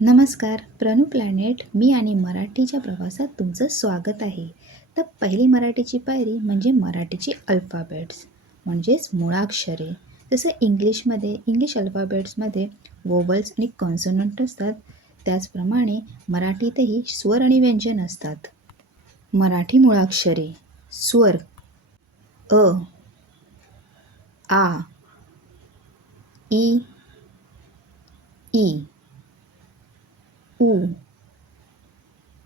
नमस्कार. प्रणू प्लॅनेट मी आणि मराठीच्या प्रवासात तुमचं स्वागत आहे. तर पहिली मराठीची पायरी म्हणजे मराठीची अल्फाबेट्स म्हणजेच मुळाक्षरे. जसं इंग्लिश अल्फाबेट्समध्ये वोवल्स आणि कॉन्सोनंट असतात, त्याचप्रमाणे मराठीतही स्वर आणि व्यंजन असतात. मराठी मुळाक्षरे: स्वर अ, आ, इ, ई, उ,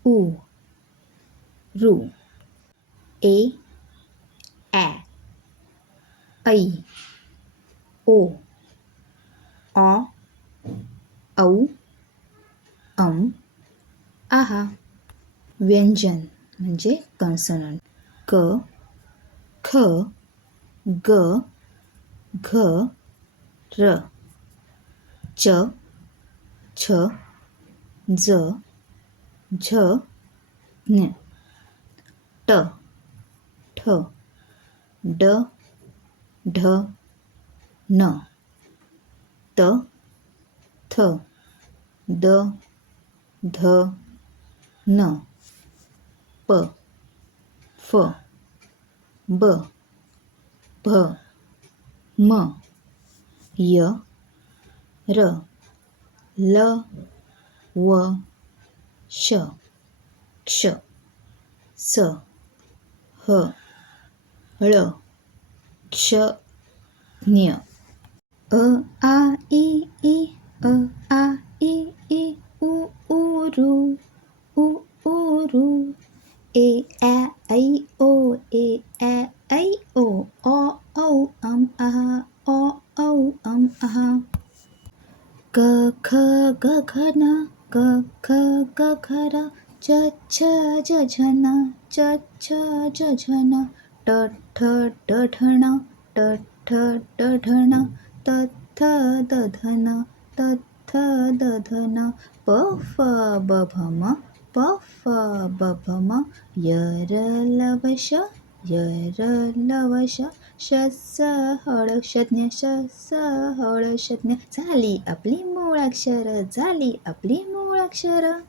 ऊ, ऋ, ए, ॲ, ऐ, ओ, ऑ, औ, आहा. व्यंजन म्हणजे कॉन्सोनंट: क, ख, ग, घ, र, च, छ, ज, झ, ज्ञ, ट, ठ, ड, ढ, न, त, थ, द, ध, न, प, फ, ब, भ, म, य, र, ल, व, श, क्ष, स, ह, ळ, क्ष, ज्ञ. अ, आ, इ, ई, अ, आ, इ, ई, उ, ऊ, ऋ, उ, ऊ, ऋ, ए, ॲ, ऐ, ओ, ए, ॲ, ऐ, ओ, ऑ, औ, आहा, ऑ, औ, आहा. क, ख, ग, घ, न, क, ख, ग, घ, र, च, छ, ज, झ, न, च, छ, ज, झ, न, ट, ठ, ड, ढ, ण, ट, ठ, ड, ढ, ण, त, थ, द, ध, न, त, थ, द, ध, न, प, फ, ब, भ, म, प, फ, ब, भ, म, य, र, ल, व, श, य, र, ल, व, श, श, स, हळ, ष, ज्ञ, श, स, हळ, ष, ज्ञ. झाली आपली मूळाक्षरं, झाली आपली मूळाक्षरं.